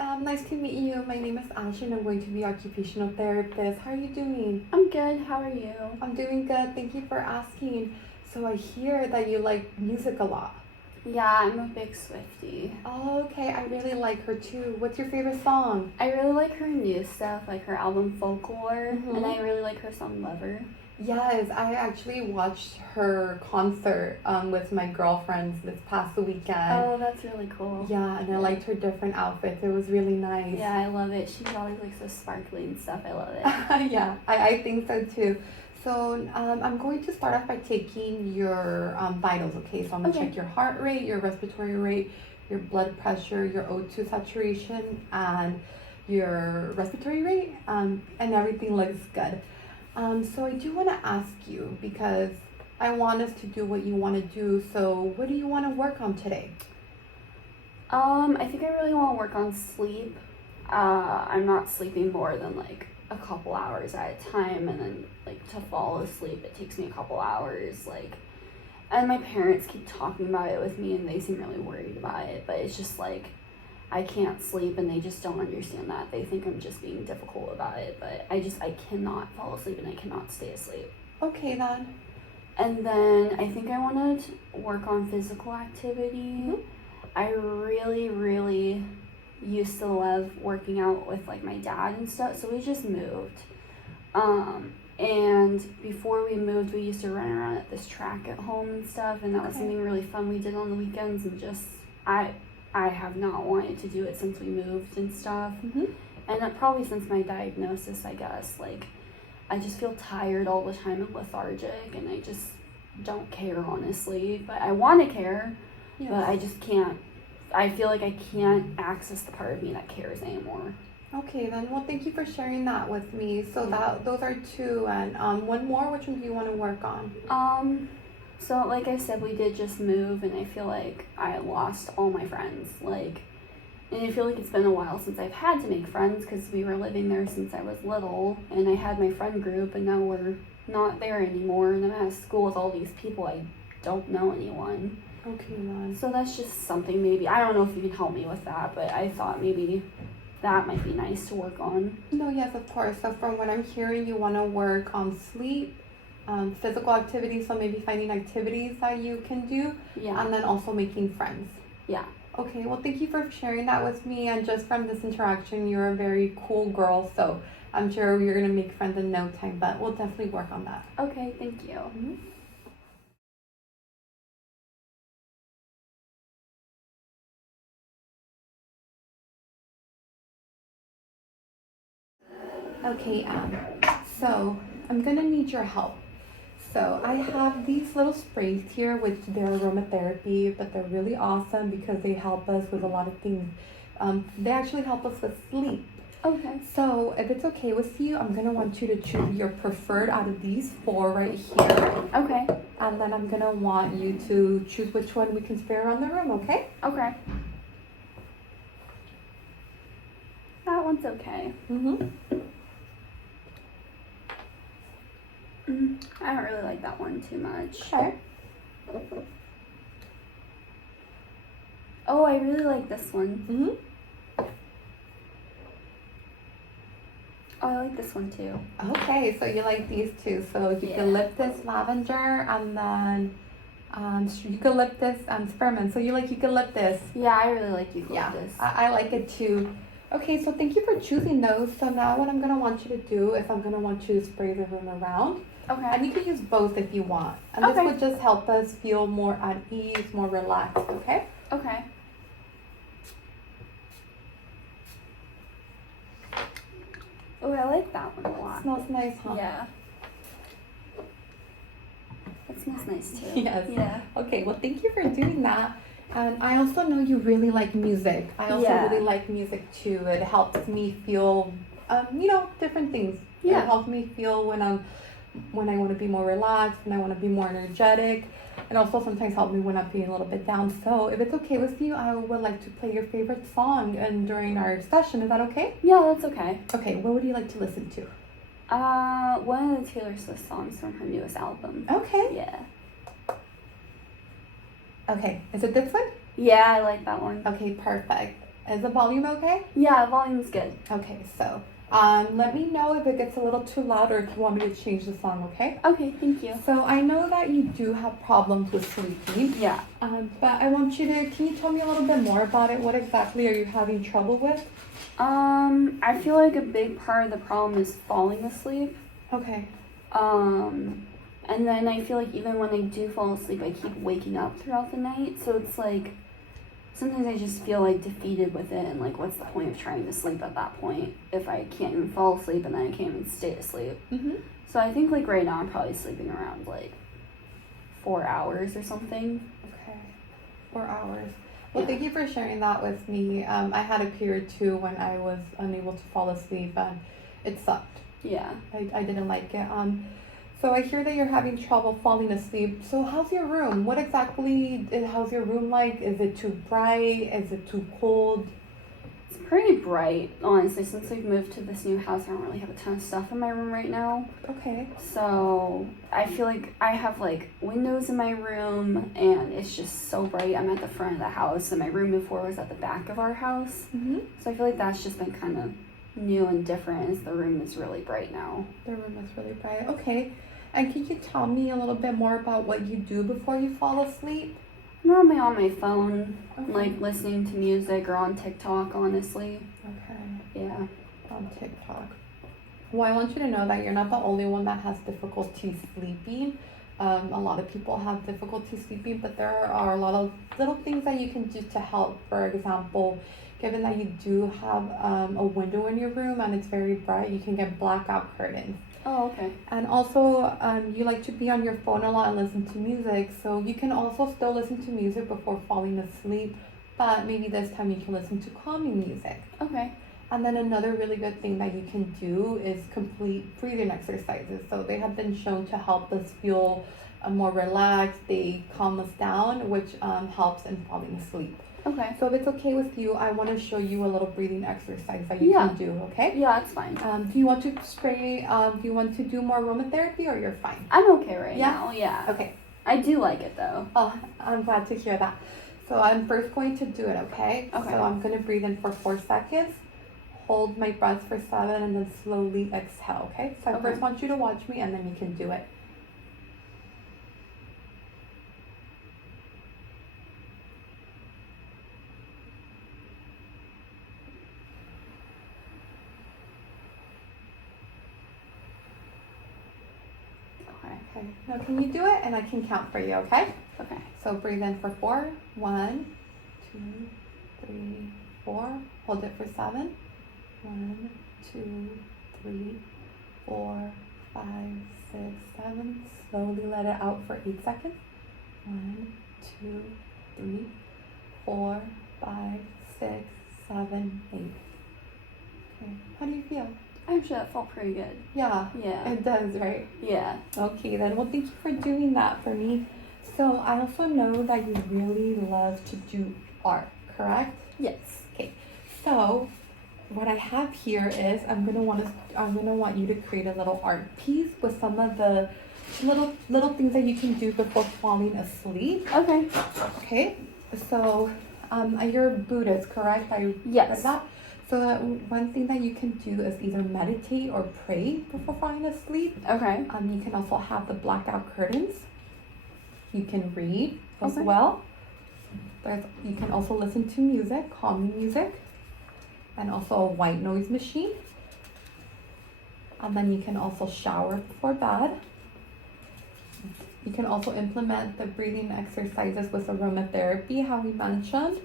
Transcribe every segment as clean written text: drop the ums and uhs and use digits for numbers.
nice to meet you. My name is Ashley and I'm going to be occupational therapist. How are you doing? I'm good. How are you? I'm doing good. Thank you for asking. So I hear that you like music a lot. Yeah, I'm a big Swiftie. Oh, okay. I really like her too. What's your favorite song? I really like her new stuff, like her album Folklore, Mhm. and I really like her song Lover. Yes, I actually watched her concert with my girlfriends this past weekend. Oh, that's really cool. Yeah, and I liked her different outfits. It was really nice. Yeah, I love it. She's always like so sparkly and stuff. I love it. Yeah, I think so too. So I'm going to start off by taking your vitals, okay? So I'm going to check your heart rate, your respiratory rate, your blood pressure, your O2 saturation, and your respiratory rate, and everything looks good. So I do want to ask you, because I want us to do what you want to do. So what do you want to work on today? I think I really want to work on sleep. I'm not sleeping more than like a couple hours at a time, and then like to fall asleep it takes me a couple hours, like, and my parents keep talking about it with me and they seem really worried about it, but it's just like I can't sleep and they just don't understand that. They think I'm just being difficult about it, but I cannot fall asleep and I cannot stay asleep. Okay then. And then I think I want to work on physical activity. Mm-hmm. I really used to love working out with like my dad and stuff, so we just moved. And before we moved, we used to run around at this track at home and stuff, and that was something really fun we did on the weekends, and just I have not wanted to do it since we moved and stuff. Mm-hmm. And that probably since my diagnosis, I guess. Like, I just feel tired all the time and lethargic, and I just don't care, honestly. But I want to care, but I just can't. I feel like I can't access the part of me that cares anymore. Okay then. Well, thank you for sharing that with me. So those are two, and one more. Which one do you want to work on? So like I said, we did just move, and I feel like I lost all my friends. Like, and I feel like it's been a while since I've had to make friends because we were living there since I was little, and I had my friend group, and now we're not there anymore, and I'm at school with all these people. I don't know anyone. Okay then. So that's just something maybe, I don't know if you can help me with that, but I thought maybe that might be nice to work on. No, yes, of course. So from what I'm hearing, you want to work on sleep, physical activities, so maybe finding activities that you can do, and then also making friends. Yeah. Okay, well, thank you for sharing that with me, and just from this interaction, you're a very cool girl, so I'm sure you're going to make friends in no time, but we'll definitely work on that. Okay, thank you. Mm-hmm. Okay, so I'm gonna need your help. So I have these little sprays here, which they're aromatherapy, but they're really awesome because they help us with a lot of things. They actually help us with sleep. Okay. So if it's okay with you, I'm gonna want you to choose your preferred out of these four right here. Okay. And then I'm gonna want you to choose which one we can spray around the room, okay? Okay. That one's okay. Mm-hmm. I don't really like that one too much. Okay. Oh, I really like this one. Mm-hmm. Oh, I like this one too. Okay, so you like these two. So eucalyptus lavender, and then eucalyptus spearmint. So you like eucalyptus? Yeah, I really like eucalyptus. Yeah, I like it too. Okay, so thank you for choosing those. So now what I'm gonna want you to do is I'm gonna want you to spray the room around. Okay. And you can use both if you want. And this would just help us feel more at ease, more relaxed, okay? Okay. Oh, I like that one a lot. Smells nice, huh? Yeah. It smells nice too. Yes. Yeah. Okay, well, thank you for doing that. And I also know you really like music. I also really like music too. It helps me feel, different things. Yeah. It helps me feel when I want to be more relaxed, when I want to be more energetic. And also sometimes help me when I'm feeling a little bit down. So if it's okay with you, I would like to play your favorite song and during our session. Is that okay? Yeah, that's okay. Okay, what would you like to listen to? One of the Taylor Swift songs from her newest album. Okay. Yeah. Okay, is it this one? Yeah, I like that one. Okay, perfect. Is the volume okay? Yeah, volume's good. Okay, so let me know if it gets a little too loud or if you want me to change the song, okay? Okay, thank you. So I know that you do have problems with sleeping. Yeah. But I want you to, can you tell me a little bit more about it? What exactly are you having trouble with? I feel like a big part of the problem is falling asleep. Okay. And then I feel like even when I do fall asleep, I keep waking up throughout the night. So it's like, sometimes I just feel like defeated with it, and like, what's the point of trying to sleep at that point if I can't even fall asleep and then I can't even stay asleep? Mm-hmm. So I think like right now I'm probably sleeping around like 4 hours or something. Okay. 4 hours. Well, Yeah. thank you for sharing that with me. I had a period too when I was unable to fall asleep, and it sucked. Yeah. I didn't like it. So I hear that you're having trouble falling asleep. So how's your room? How's your room like? Is it too bright? Is it too cold? It's pretty bright, honestly. Since we've moved to this new house, I don't really have a ton of stuff in my room right now. Okay. So I feel like I have like windows in my room, and it's just so bright. I'm at the front of the house, and my room before was at the back of our house. Mm-hmm. So I feel like that's just been kind of new and different, as the room is really bright now. The room is really bright. Okay. And can you tell me a little bit more about what you do before you fall asleep? I'm normally on my phone, Okay. like listening to music or on TikTok, honestly. Okay. Yeah. On TikTok. Well, I want you to know that you're not the only one that has difficulty sleeping. A lot of people have difficulty sleeping, but there are a lot of little things that you can do to help. For example, given that you do have a window in your room and it's very bright, you can get blackout curtains. Oh, okay. And also, you like to be on your phone a lot and listen to music, so you can also still listen to music before falling asleep, but maybe this time you can listen to calming music. Okay. And then another really good thing that you can do is complete breathing exercises. So they have been shown to help us feel more relaxed, they calm us down, which helps in falling asleep. Okay. So if it's okay with you, I want to show you a little breathing exercise that you can do, okay? Yeah, that's fine. Do you want to do you want to do more aromatherapy, or you're fine? I'm okay right Yeah? now, yeah. Okay. I do like it though. Oh, I'm glad to hear that. So I'm first going to do it, okay? Okay. So I'm going to breathe in for 4 seconds, hold my breath for 7, and then slowly exhale, okay? So I Okay. first want you to watch me, and then you can do it. Okay, now can you do it? And I can count for you, okay? Okay. So breathe in for 4. 1, 2, 3, 4. Hold it for 7. 1, 2, 3, 4, 5, 6, 7. Slowly let it out for 8 seconds. 1, 2, 3, 4, 5, 6, 7, 8. Okay, how do you feel? Actually, that felt pretty good. Yeah, Yeah. it does, right? Yeah. Okay, then. Well, thank you for doing that for me. So I also know that you really love to do art, correct? Yes. Okay. So what I have here is I'm gonna want you to create a little art piece with some of the little things that you can do before falling asleep. Okay. Okay. So you're Buddhist, correct? I Yes. read that. So one thing that you can do is either meditate or pray before falling asleep. Okay. You can also have the blackout curtains. You can read as Okay. well. You can also listen to music, calming music, and also a white noise machine. And then you can also shower before bed. You can also implement the breathing exercises with aromatherapy, how we mentioned.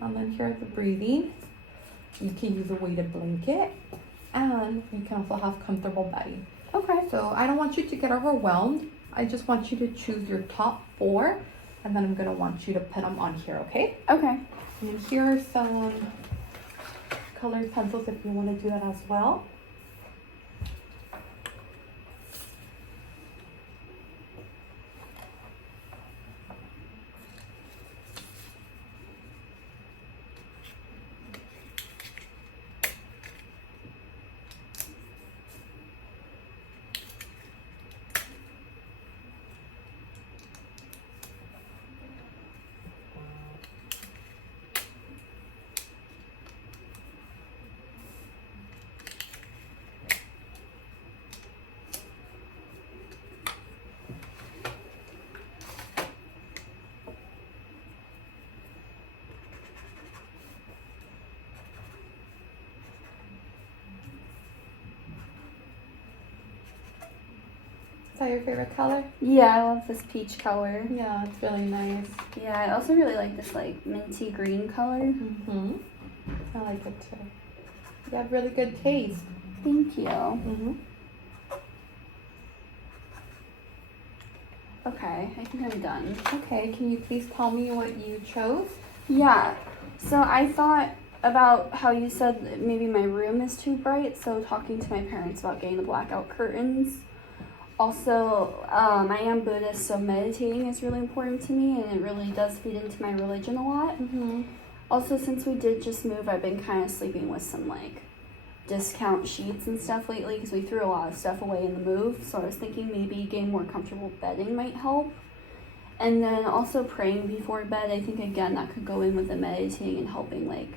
And then here the breathing. You can use a weighted blanket, and you can also have comfortable bedding. Okay. So I don't want you to get overwhelmed. I just want you to choose your top 4, and then I'm gonna want you to put them on here, okay? Okay. And here are some colored pencils if you want to do that as well. Is that your favorite color? Yeah, I love this peach color. Yeah, it's really nice. Yeah, I also really like this like minty green color. Mm-hmm. I like it too. You have really good taste. Thank you. Mm-hmm. Okay, I think I'm done. Okay, can you please tell me what you chose? Yeah, so I thought about how you said that maybe my room is too bright, so talking to my parents about getting the blackout curtains. Also, I am Buddhist, so meditating is really important to me, and it really does feed into my religion a lot. Mm-hmm. Also, since we did just move, I've been kind of sleeping with some like discount sheets and stuff lately because we threw a lot of stuff away in the move. So I was thinking maybe getting more comfortable bedding might help. And then also praying before bed, I think again that could go in with the meditating and helping like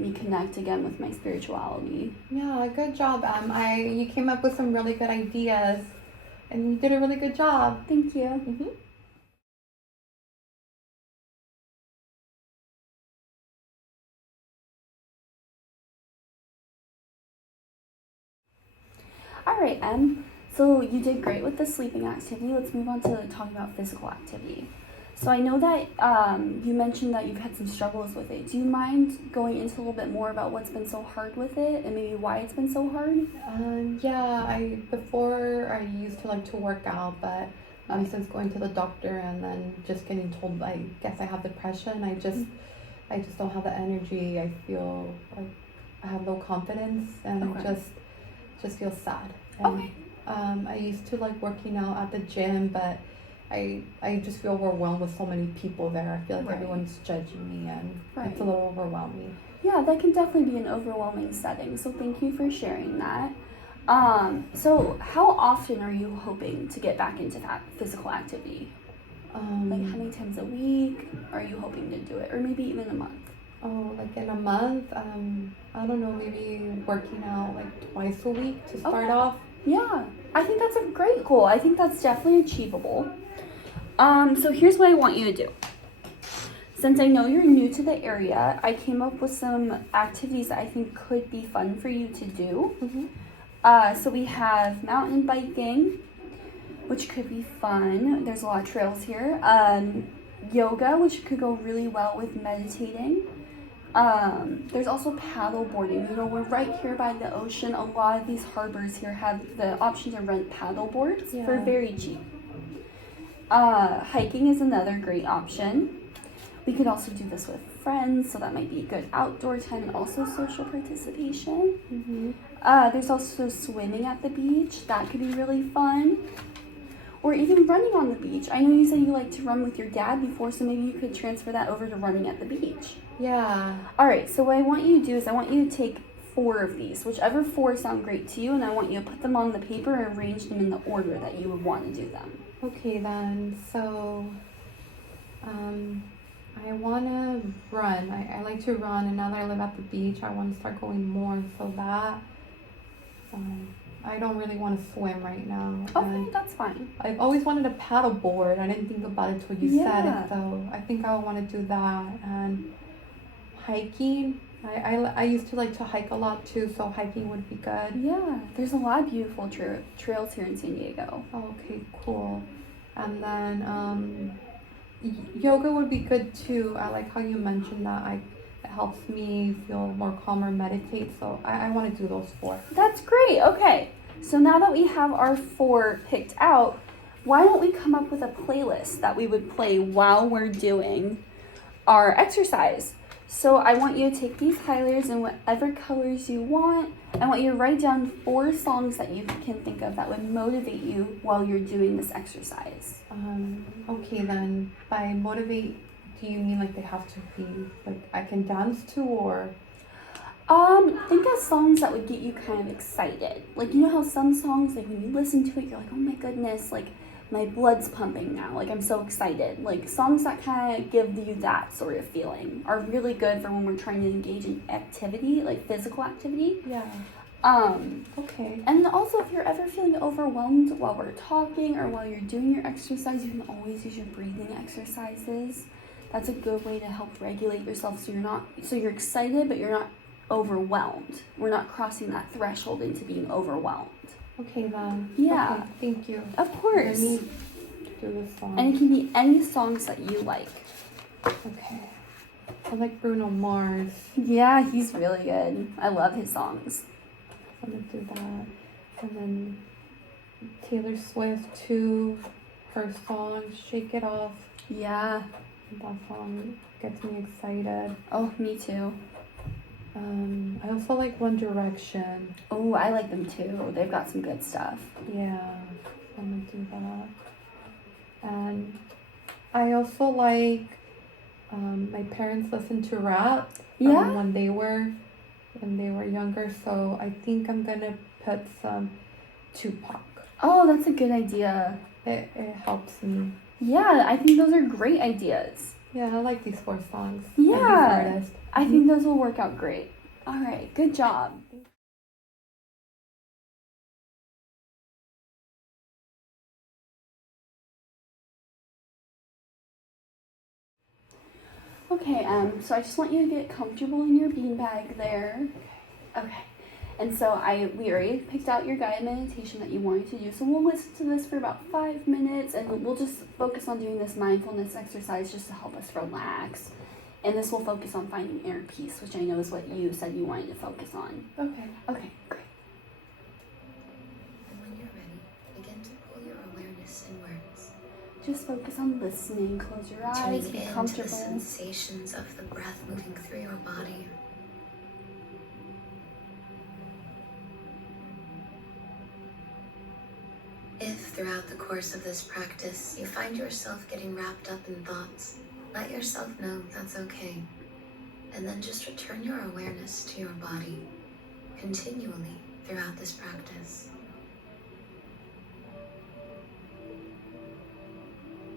me connect again with my spirituality. Yeah, good job. You came up with some really good ideas, and you did a really good job. Thank you. Mm-hmm. All right, Em. So you did great with the sleeping activity. Let's move on to talking about physical activity. So I know that you mentioned that you've had some struggles with it. Do you mind going into a little bit more about what's been so hard with it and maybe why it's been so hard? Yeah, before I used to like to work out, but since going to the doctor and then just getting told I guess I have depression, I just don't have the energy. I feel like I have low confidence, and Okay. I just feel sad. And, Okay. I used to like working out at the gym, but I just feel overwhelmed with so many people there. I feel like Right. everyone's judging me, and Right. it's a little overwhelming. Yeah, that can definitely be an overwhelming setting. So thank you for sharing that. So how often are you hoping to get back into that physical activity? Like how many times a week are you hoping to do it? Or maybe even a month? Oh, like in a month, I don't know, maybe working out like twice a week to start Okay. off. Yeah, I think that's a great goal. I think that's definitely achievable. So here's what I want you to do. Since I know you're new to the area, I came up with some activities that I think could be fun for you to do. Mm-hmm. So we have mountain biking, which could be fun. There's a lot of trails here. Yoga, which could go really well with meditating. There's also paddle boarding. You know, we're right here by the ocean. A lot of these harbors here have the option to rent paddle boards for Yeah. very cheap. Hiking is another great option. We could also do this with friends, so that might be a good outdoor time and also social participation. Mm-hmm. There's also swimming at the beach. That could be really fun. Or even running on the beach. I know you said you like to run with your dad before, so maybe you could transfer that over to running at the beach. Yeah. All right, so what I want you to do is I want you to take 4 of these, whichever 4 sound great to you, and I want you to put them on the paper and arrange them in the order that you would want to do them. Okay then. So, I wanna run. I like to run, and now that I live at the beach, I want to start going more. So that, I don't really want to swim right now. Okay, And that's fine. I've always wanted a paddle board. I didn't think about it till you said Yeah. it, so I think I want to do that. And hiking, I used to like to hike a lot too, so hiking would be good. Yeah, there's a lot of beautiful trails here in San Diego. Okay, cool. And then yoga would be good too. I like how you mentioned that it helps me feel more calmer, meditate. So I want to do those 4. That's great. Okay, so now that we have our 4 picked out, why don't we come up with a playlist that we would play while we're doing our exercise? So I want you to take these highlighters in whatever colors you want. I want you to write down 4 songs that you can think of that would motivate you while you're doing this exercise. Okay then. By motivate, do you mean like they have to be like I can dance to, or? Think of songs that would get you kind of excited. Like, you know how some songs, like when you listen to it, you're like, oh my goodness, like my blood's pumping now. Like I'm so excited. Like songs that kind of give you that sort of feeling are really good for when we're trying to engage in activity, like physical activity. Yeah. Okay. And also if you're ever feeling overwhelmed while we're talking or while you're doing your exercise, you can always use your breathing exercises. That's a good way to help regulate yourself so you're excited but you're not overwhelmed. We're not crossing that threshold into being overwhelmed. Okay then. Yeah. Okay, thank you. Of course. Let me do this song. And it can be any songs that you like. Okay. I like Bruno Mars. Yeah, he's really good. I love his songs. I'm gonna do that. And then Taylor Swift too. Her song "Shake It Off." Yeah. That song gets me excited. Oh, me too. I also like One Direction. Oh, I like them too. They've got some good stuff. Yeah, I'm gonna do that. And I also like, my parents listened to rap. Yeah? When they were younger, so I think I'm gonna put some Tupac. Oh, that's a good idea. It helps me. Yeah, I think those are great ideas. Yeah, I like these 4 songs. Yeah. And these artists. I think those will work out great. All right, good job. Okay, so I just want you to get comfortable in your beanbag there. Okay. And so we already picked out your guided meditation that you wanted to do. So we'll listen to this for about 5 minutes and we'll just focus on doing this mindfulness exercise just to help us relax. And this will focus on finding inner peace, which I know is what you said you wanted to focus on. Okay. Okay, great. And when you're ready, begin to pull your awareness inwards. Just focus on listening. Close your eyes, Tuning be into the comfortable. sensations of the breath moving through your body. If throughout the course of this practice you find yourself getting wrapped up in thoughts, let yourself know that's okay. And then just return your awareness to your body continually throughout this practice.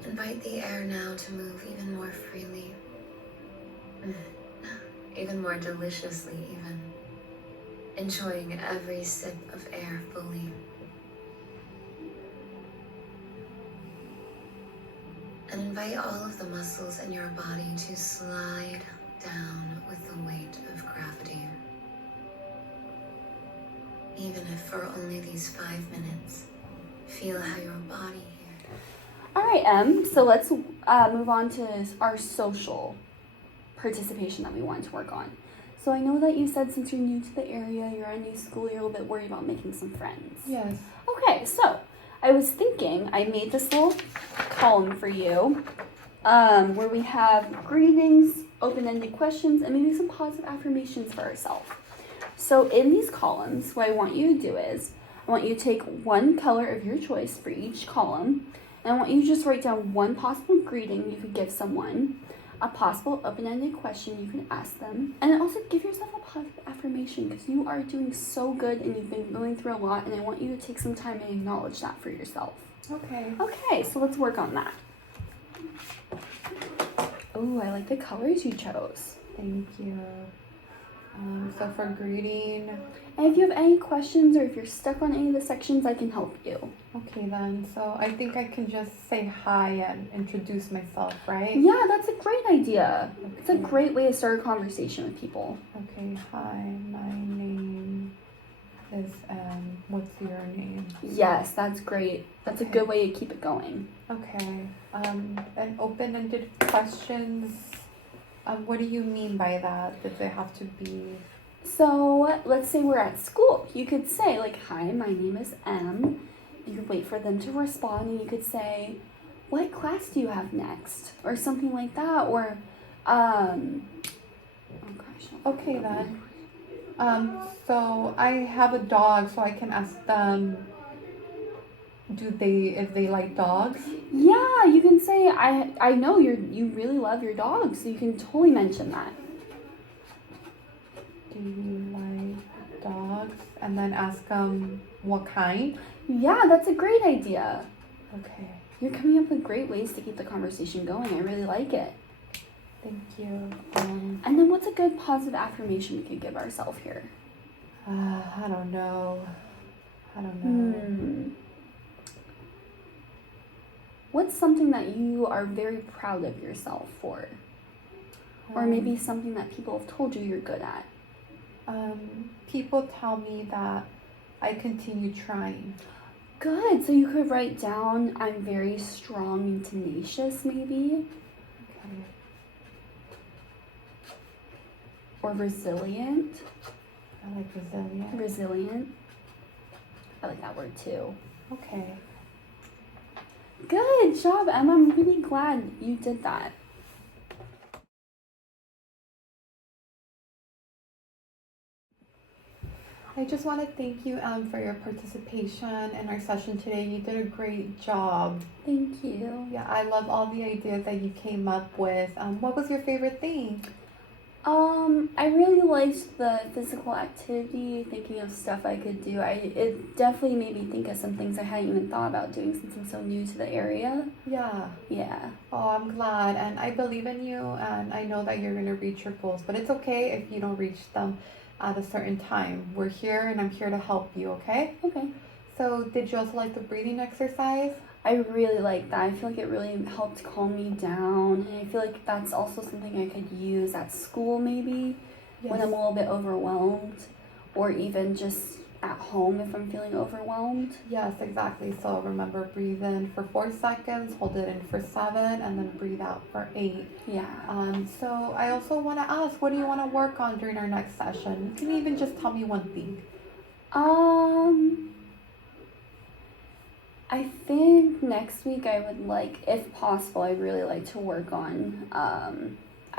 Invite the air now to move even more freely, even more deliciously even, enjoying every sip of air fully. And invite all of the muscles in your body to slide down with the weight of gravity. Even if for only these 5 minutes, feel how your body here. All right, so let's move on to our social participation that we wanted to work on. So I know that you said since you're new to the area, you're at a new school, you're a little bit worried about making some friends. Yes. Okay, so I was thinking I made this little column for you where we have greetings, open-ended questions, and maybe some positive affirmations for ourselves. So in these columns, what I want you to do is I want you to take one color of your choice for each column, and I want you to just write down one possible greeting you could give someone, a possible open-ended question you can ask them, and then also give yourself a positive affirmation because you are doing so good and you've been going through a lot, and I want you to take some time and acknowledge that for yourself. Okay. Okay, so let's work on that. Oh, I like the colors you chose. Thank you. So for greeting, And if you have any questions or if you're stuck on any of the sections, I can help you. okay then. So I think I can just say hi and introduce myself, right? Yeah, that's a great idea. Okay. It's a great way to start a conversation with people. Okay, hi, my name is what's your name? Yes, that's great. That's a Okay. good way to keep it going. Okay. And open-ended questions. What do you mean by that? Does it have to be? So let's say we're at school. You could say like, hi, my name is M. You could wait for them to respond and you could say, what class do you have next? Or something like that. Or, oh gosh. Okay then. So I have a dog, so I can ask them, if they like dogs? Yeah, you can say, I know you really love your dog, so you can totally mention that. Do you like dogs? And then ask them what kind? Yeah, that's a great idea. Okay. You're coming up with great ways to keep the conversation going. I really like it. Thank you. And then what's a good positive affirmation we could give ourselves here? I don't know. What's something that you are very proud of yourself for? Or maybe something that people have told you you're good at? People tell me that I continue trying. Good. So you could write down, I'm very strong and tenacious, maybe. Okay. Or resilient. I like resilient. Resilient. I like that word too. Okay. Good job, Emma. I'm really glad you did that. I just want to thank you for your participation in our session today. You did a great job. Thank you. Yeah, I love all the ideas that you came up with. What was your favorite thing? I really liked the physical activity, thinking of stuff I could do. It definitely made me think of some things I hadn't even thought about doing since I'm so new to the area. Yeah. Yeah. Oh, I'm glad, and I believe in you, and I know that you're going to reach your goals, but it's okay if you don't reach them at a certain time. We're here, and I'm here to help you, okay? Okay. So, did you also like the breathing exercise? I really like that. I feel like it really helped calm me down. And I feel like that's also something I could use at school maybe when I'm a little bit overwhelmed, or even just at home if I'm feeling overwhelmed. Yes, exactly. So remember, breathe in for 4 seconds, hold it in for 7, and then breathe out for 8. Yeah. So I also want to ask, what do you want to work on during our next session? You can even just tell me one thing. I think next week I would like, if possible, I'd really like to work on,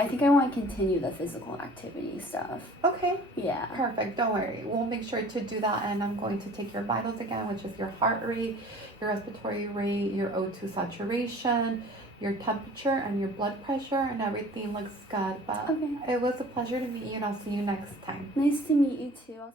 I think I want to continue the physical activity stuff. Okay. Yeah. Perfect. Don't worry. We'll make sure to do that. And I'm going to take your vitals again, which is your heart rate, your respiratory rate, your O2 saturation, your temperature, and your blood pressure, and everything looks good. But Okay. it was a pleasure to meet you, and I'll see you next time. Nice to meet you too.